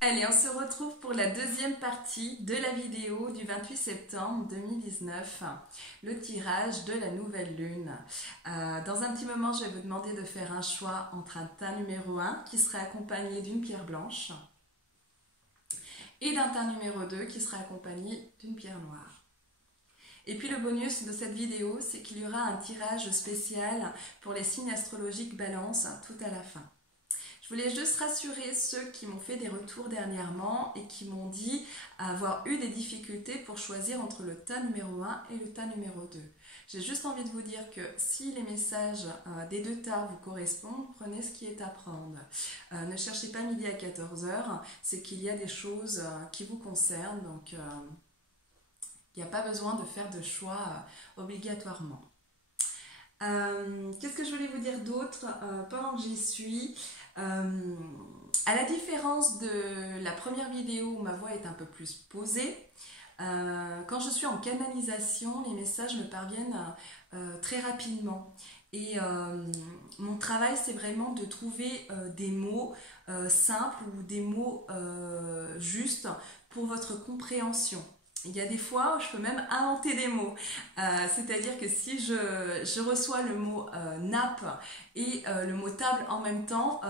Allez, on se retrouve pour la deuxième partie de la vidéo du 28 septembre 2019, le tirage de la nouvelle lune. Dans un petit moment, je vais vous demander de faire un choix entre un tas numéro 1 qui serait accompagné d'une pierre blanche et d'un tas numéro 2 qui serait accompagné d'une pierre noire. Et puis le bonus de cette vidéo, c'est qu'il y aura un tirage spécial pour les signes astrologiques Balance tout à la fin. Je voulais juste rassurer ceux qui m'ont fait des retours dernièrement et qui m'ont dit avoir eu des difficultés pour choisir entre le tas numéro 1 et le tas numéro 2. J'ai juste envie de vous dire que si les messages des deux tas vous correspondent, prenez ce qui est à prendre. Ne cherchez pas midi à 14 h, c'est qu'il y a des choses qui vous concernent, donc il n'y a pas besoin de faire de choix obligatoirement. Qu'est-ce que je voulais vous dire d'autre pendant que j'y suis? À la différence de la première vidéo où ma voix est un peu plus posée, quand je suis en canalisation, les messages me parviennent très rapidement. Et mon travail, c'est vraiment de trouver des mots simples ou des mots justes pour votre compréhension. Il y a des fois où je peux même inventer des mots, c'est-à-dire que si je reçois le mot nappe et le mot table en même temps,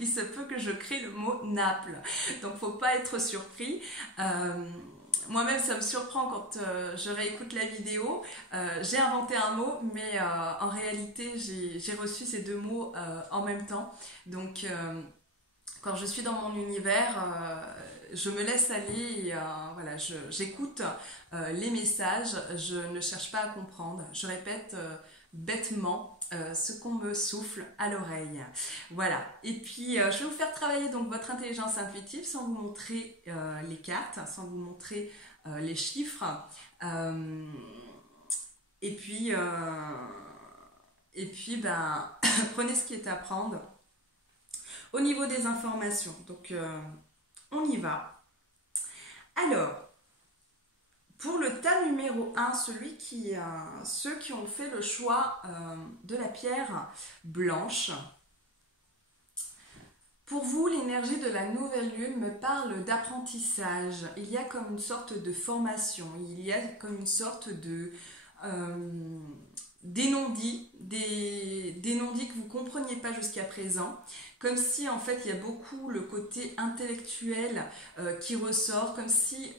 il se peut que je crée le mot Naples. Donc faut pas être surpris. Moi-même ça me surprend quand je réécoute la vidéo. J'ai inventé un mot, mais en réalité j'ai reçu ces deux mots en même temps. Donc quand je suis dans mon univers, je me laisse aller et voilà, j'écoute les messages, je ne cherche pas à comprendre, je répète bêtement ce qu'on me souffle à l'oreille. Voilà, et puis je vais vous faire travailler donc votre intelligence intuitive sans vous montrer les cartes, sans vous montrer les chiffres. Et puis ben, prenez ce qui est à prendre. Au niveau des informations, donc on y va. Alors, pour le tas numéro 1, ceux qui ont fait le choix de la pierre blanche, pour vous, l'énergie de la nouvelle lune me parle d'apprentissage. Il y a comme une sorte de formation, il y a comme une sorte de... des non-dits, des non-dits que vous ne compreniez pas jusqu'à présent, comme si en fait il y a beaucoup le côté intellectuel qui ressort, comme si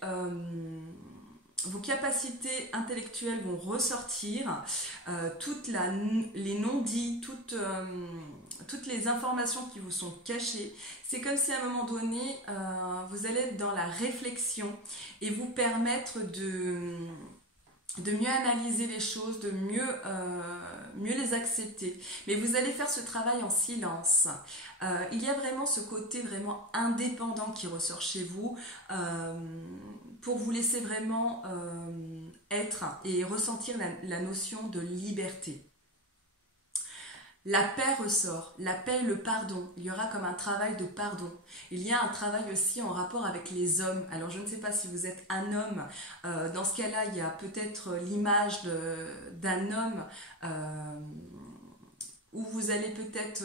vos capacités intellectuelles vont ressortir, les non-dits, toutes les informations qui vous sont cachées. C'est comme si à un moment donné, vous allez être dans la réflexion et vous permettre de mieux analyser les choses, de mieux les accepter. Mais vous allez faire ce travail en silence. Il y a vraiment ce côté vraiment indépendant qui ressort chez vous pour vous laisser vraiment être et ressentir la notion de liberté. La paix ressort, la paix et le pardon. Il y aura comme un travail de pardon. Il y a un travail aussi en rapport avec les hommes. Alors je ne sais pas si vous êtes un homme. Dans ce cas-là, il y a peut-être l'image d'un homme où vous allez peut-être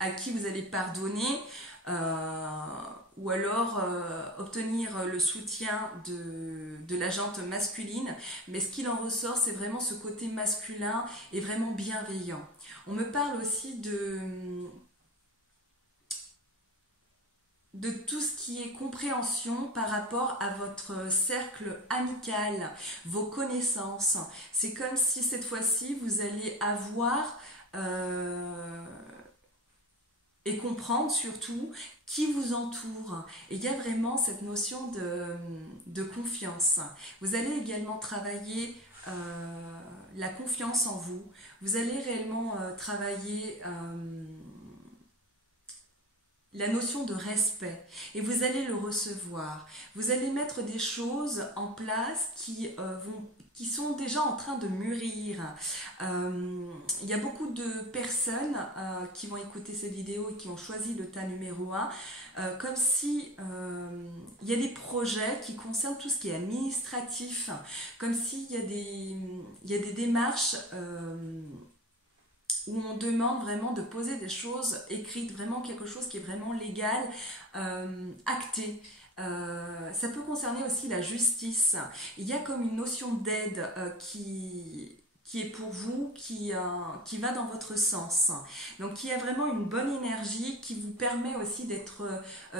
à qui vous allez pardonner. Ou alors obtenir le soutien de la jante masculine, mais ce qu'il en ressort, c'est vraiment ce côté masculin et vraiment bienveillant. On me parle aussi de tout ce qui est compréhension par rapport à votre cercle amical, vos connaissances. C'est comme si cette fois-ci, vous allez avoir... et comprendre surtout qui vous entoure. Et il y a vraiment cette notion de confiance. Vous allez également travailler la confiance en vous. Vous allez réellement travailler la notion de respect. Et vous allez le recevoir. Vous allez mettre des choses en place qui sont déjà en train de mûrir. Il y a beaucoup de personnes qui vont écouter cette vidéo et qui ont choisi le tas numéro 1, comme si il y a des projets qui concernent tout ce qui est administratif, comme s'il y a des démarches où on demande vraiment de poser des choses écrites, vraiment quelque chose qui est vraiment légal, acté. Ça peut concerner aussi la justice. Il y a comme une notion d'aide qui est pour vous, qui va dans votre sens. Donc il y a vraiment une bonne énergie qui vous permet aussi d'être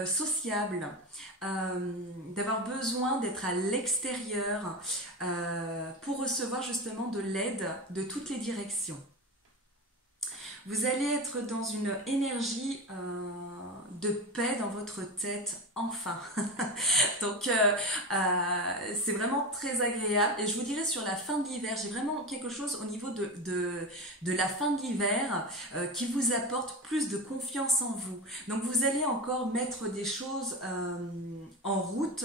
sociable, d'avoir besoin d'être à l'extérieur pour recevoir justement de l'aide de toutes les directions. Vous allez être dans une énergie de paix dans votre tête, enfin. Donc, c'est vraiment très agréable. Et je vous dirais sur la fin de l'hiver, j'ai vraiment quelque chose au niveau de la fin de l'hiver qui vous apporte plus de confiance en vous. Donc, vous allez encore mettre des choses en route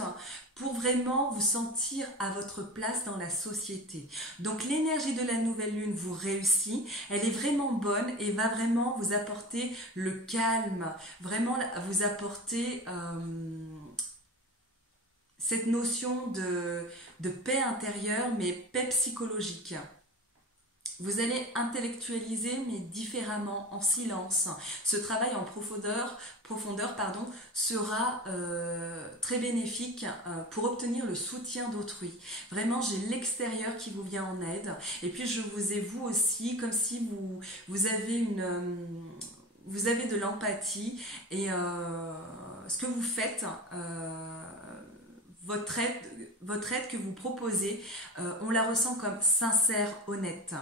pour vraiment vous sentir à votre place dans la société. Donc l'énergie de la nouvelle lune vous réussit, elle est vraiment bonne et va vraiment vous apporter le calme, vraiment vous apporter cette notion de paix intérieure, mais paix psychologique. Vous allez intellectualiser, mais différemment, en silence. Ce travail en profondeur sera très bénéfique pour obtenir le soutien d'autrui. Vraiment, j'ai l'extérieur qui vous vient en aide. Et puis, je vous ai vous aussi, comme si vous avez vous avez de l'empathie. Et ce que vous faites, votre aide que vous proposez, on la ressent comme sincère, honnête.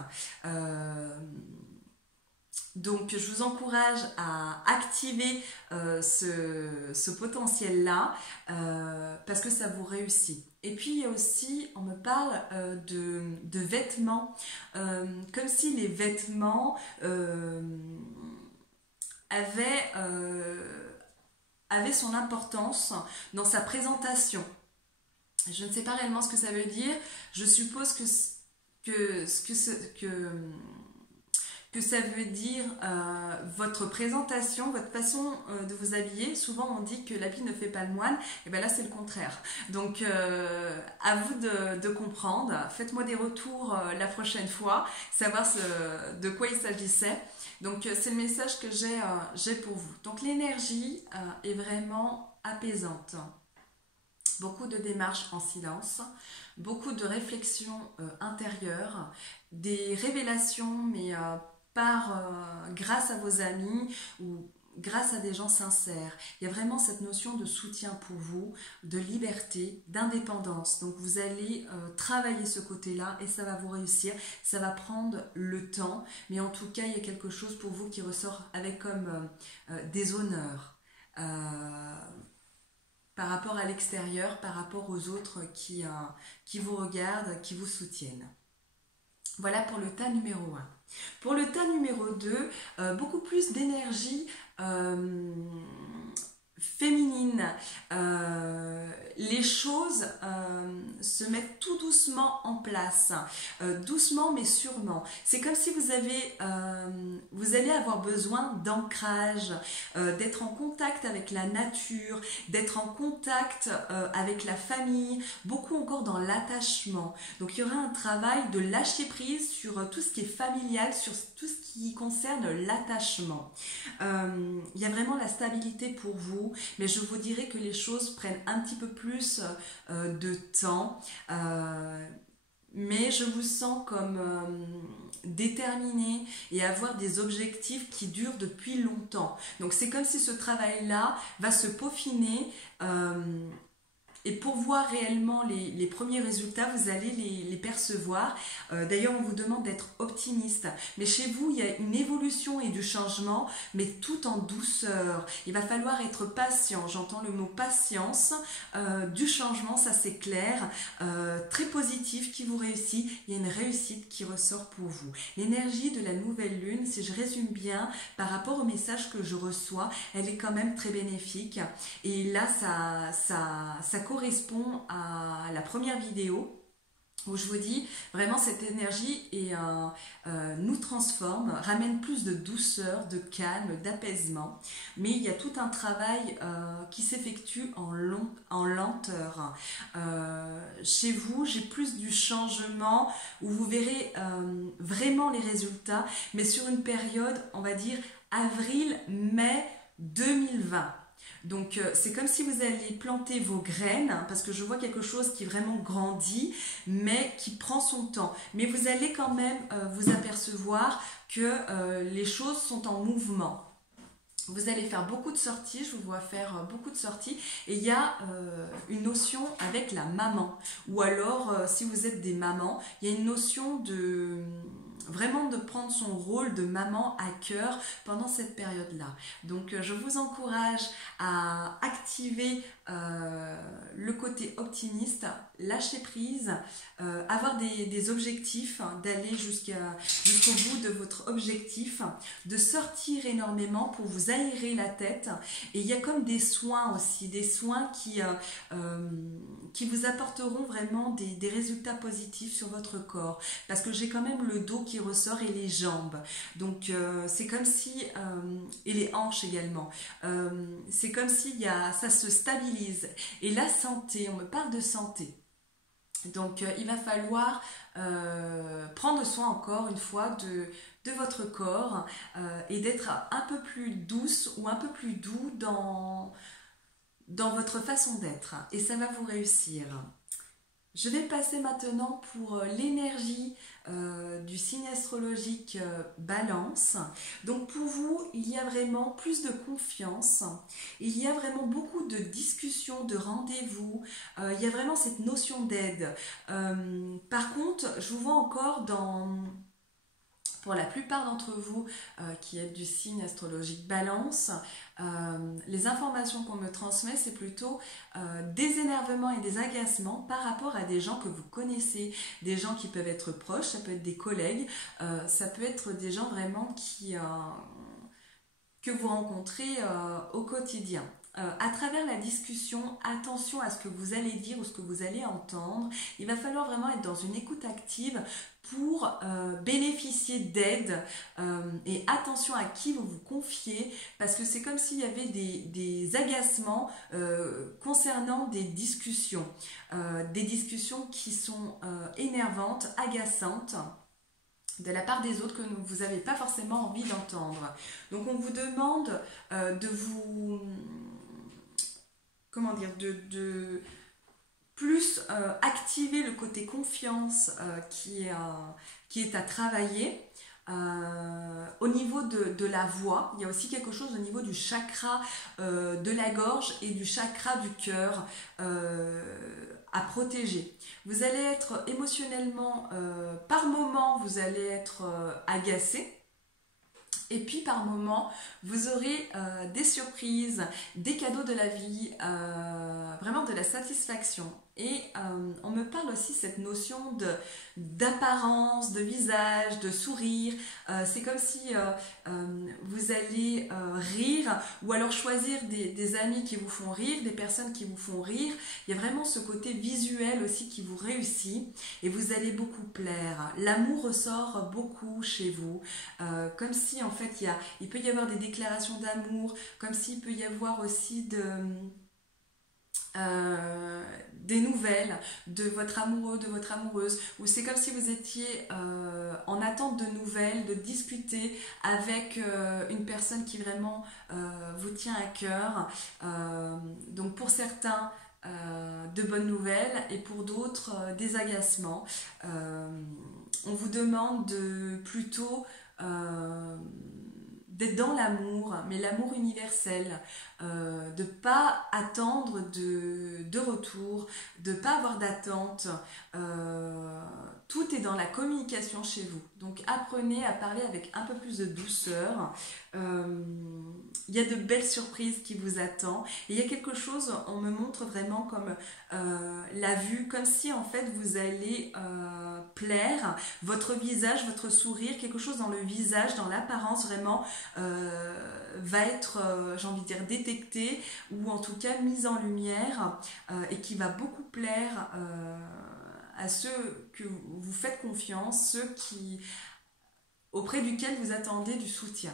Donc je vous encourage à activer ce potentiel-là parce que ça vous réussit. Et puis il y a aussi, on me parle de vêtements, comme si les vêtements avaient son importance dans sa présentation. Je ne sais pas réellement ce que ça veut dire. Je suppose que ça veut dire votre présentation, votre façon de vous habiller. Souvent on dit que l'habit ne fait pas le moine, et bien là c'est le contraire. Donc à vous de comprendre. Faites-moi des retours la prochaine fois, savoir de quoi il s'agissait. Donc c'est le message que j'ai pour vous. Donc l'énergie est vraiment apaisante. Beaucoup de démarches en silence, beaucoup de réflexions intérieures, des révélations, mais grâce à vos amis ou grâce à des gens sincères. Il y a vraiment cette notion de soutien pour vous, de liberté, d'indépendance. Donc vous allez travailler ce côté-là et ça va vous réussir. Ça va prendre le temps, mais en tout cas, il y a quelque chose pour vous qui ressort avec comme des honneurs. Par rapport à l'extérieur, par rapport aux autres qui vous regardent, qui vous soutiennent. Voilà pour le tas numéro 1. Pour le tas numéro 2, beaucoup plus d'énergie féminine. Les choses se mettent tout doucement en place, doucement mais sûrement. C'est comme si vous allez avoir besoin d'ancrage, d'être en contact avec la nature, d'être en contact avec la famille, beaucoup encore dans l'attachement. Donc il y aura un travail de lâcher prise sur tout ce qui est familial, sur tout ce qui concerne l'attachement. Il y a vraiment la stabilité pour vous, mais je vous dirais que les choses prennent un petit peu plus de temps, mais je vous sens comme déterminé et avoir des objectifs qui durent depuis longtemps. Donc c'est comme si ce travail-là va se peaufiner et pour voir réellement les premiers résultats, vous allez les percevoir. D'ailleurs, on vous demande d'être optimiste. Mais chez vous, il y a une évolution et du changement, mais tout en douceur. Il va falloir être patient. J'entends le mot patience. Du changement, ça c'est clair. Très positif qui vous réussit. Il y a une réussite qui ressort pour vous. L'énergie de la nouvelle lune, si je résume bien, par rapport au message que je reçois, elle est quand même très bénéfique. Et là, ça correspond à la première vidéo où je vous dis vraiment cette énergie nous transforme, ramène plus de douceur, de calme, d'apaisement, mais il y a tout un travail qui s'effectue en lenteur. Chez vous, j'ai plus du changement où vous verrez vraiment les résultats, mais sur une période, on va dire avril-mai 2020. Donc c'est comme si vous alliez planter vos graines, hein, parce que je vois quelque chose qui vraiment grandit, mais qui prend son temps. Mais vous allez quand même vous apercevoir que les choses sont en mouvement. Vous allez faire beaucoup de sorties, je vous vois faire beaucoup de sorties, et il y a une notion avec la maman. Ou alors, si vous êtes des mamans, il y a une notion de vraiment de prendre son rôle de maman à cœur pendant cette période-là. Donc je vous encourage à activer le côté optimiste, lâcher prise, avoir des objectifs, d'aller jusqu'au bout de votre objectif, de sortir énormément pour vous aérer la tête. Et il y a comme des soins aussi, des soins qui vous apporteront vraiment des résultats positifs sur votre corps. Parce que j'ai quand même le dos qui ressort et les jambes. Donc c'est comme si, et les hanches également, c'est comme si ça se stabilise. Et la santé, on me parle de santé. Donc il va falloir prendre soin encore une fois de votre corps et d'être un peu plus douce ou un peu plus doux dans votre façon d'être. Et ça va vous réussir. Je vais passer maintenant pour l'énergie du signe astrologique Balance. Donc pour vous, il y a vraiment plus de confiance, il y a vraiment beaucoup de discussions, de rendez-vous, il y a vraiment cette notion d'aide. Par contre, je vous vois encore pour la plupart d'entre vous qui êtes du signe astrologique Balance, les informations qu'on me transmet, c'est plutôt des énervements et des agacements par rapport à des gens que vous connaissez, des gens qui peuvent être proches, ça peut être des collègues, ça peut être des gens vraiment que vous rencontrez au quotidien. À travers la discussion, attention à ce que vous allez dire ou ce que vous allez entendre. Il va falloir vraiment être dans une écoute active pour bénéficier d'aide et attention à qui vous vous confiez, parce que c'est comme s'il y avait des agacements concernant des discussions qui sont énervantes, agaçantes, de la part des autres que vous n'avez pas forcément envie d'entendre. Donc on vous demande de vous... Comment dire, de plus activer le côté confiance qui est à travailler. Au niveau de la voix, il y a aussi quelque chose au niveau du chakra de la gorge et du chakra du cœur à protéger. Vous allez être émotionnellement, par moment, vous allez être agacé. Et puis par moment, vous aurez des surprises, des cadeaux de la vie, vraiment de la satisfaction. Et on me parle aussi cette notion d'apparence, de visage, de sourire. C'est comme si vous allez rire ou alors choisir des amis qui vous font rire, des personnes qui vous font rire. Il y a vraiment ce côté visuel aussi qui vous réussit et vous allez beaucoup plaire. L'amour ressort beaucoup chez vous, comme si en fait il peut y avoir des déclarations d'amour, comme s'il peut y avoir aussi des nouvelles de votre amoureux, de votre amoureuse, ou c'est comme si vous étiez en attente de nouvelles, de discuter avec une personne qui vraiment vous tient à cœur. Donc pour certains, de bonnes nouvelles et pour d'autres, des agacements. On vous demande plutôt d'être dans l'amour, mais l'amour universel, de ne pas attendre de retour, de ne pas avoir d'attente. Tout est dans la communication chez vous. Donc apprenez à parler avec un peu plus de douceur. Il y a de belles surprises qui vous attendent. Et il y a quelque chose, on me montre vraiment comme la vue, comme si en fait vous allez plaire, votre visage, votre sourire, quelque chose dans le visage, dans l'apparence vraiment va être, j'ai envie de dire, détecté ou en tout cas mise en lumière et qui va beaucoup plaire à ceux que vous faites confiance, auprès duquel vous attendez du soutien.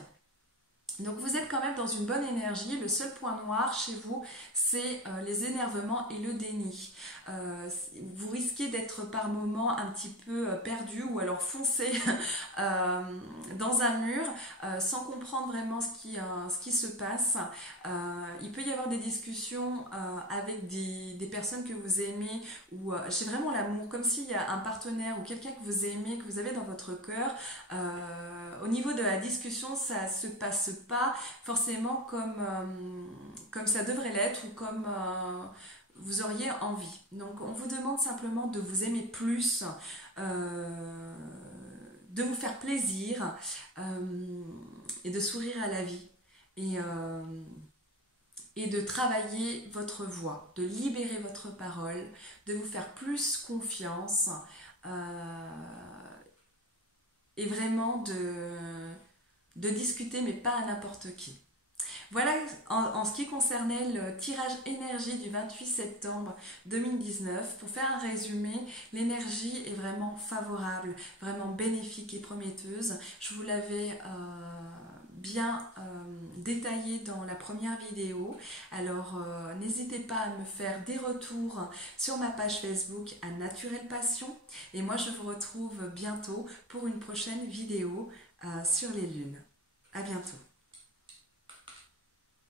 Donc vous êtes quand même dans une bonne énergie. Le seul point noir chez vous, c'est les énervements et le déni. Vous risquez d'être par moments un petit peu perdu ou alors foncé dans un mur sans comprendre vraiment ce qui se passe. Il peut y avoir des discussions avec des personnes que vous aimez ou j'ai vraiment l'amour, comme s'il y a un partenaire ou quelqu'un que vous aimez, que vous avez dans votre cœur. Au niveau de la discussion, ça se passe pas forcément comme ça devrait l'être ou comme vous auriez envie. Donc on vous demande simplement de vous aimer plus, de vous faire plaisir et de sourire à la vie et de travailler votre voix, de libérer votre parole, de vous faire plus confiance et vraiment de discuter, mais pas à n'importe qui. Voilà en ce qui concernait le tirage énergie du 28 septembre 2019. Pour faire un résumé, l'énergie est vraiment favorable, vraiment bénéfique et prometteuse. Je vous l'avais bien détaillé dans la première vidéo. Alors n'hésitez pas à me faire des retours sur ma page Facebook à Naturelle Passion. Et moi je vous retrouve bientôt pour une prochaine vidéo sur les lunes. À bientôt.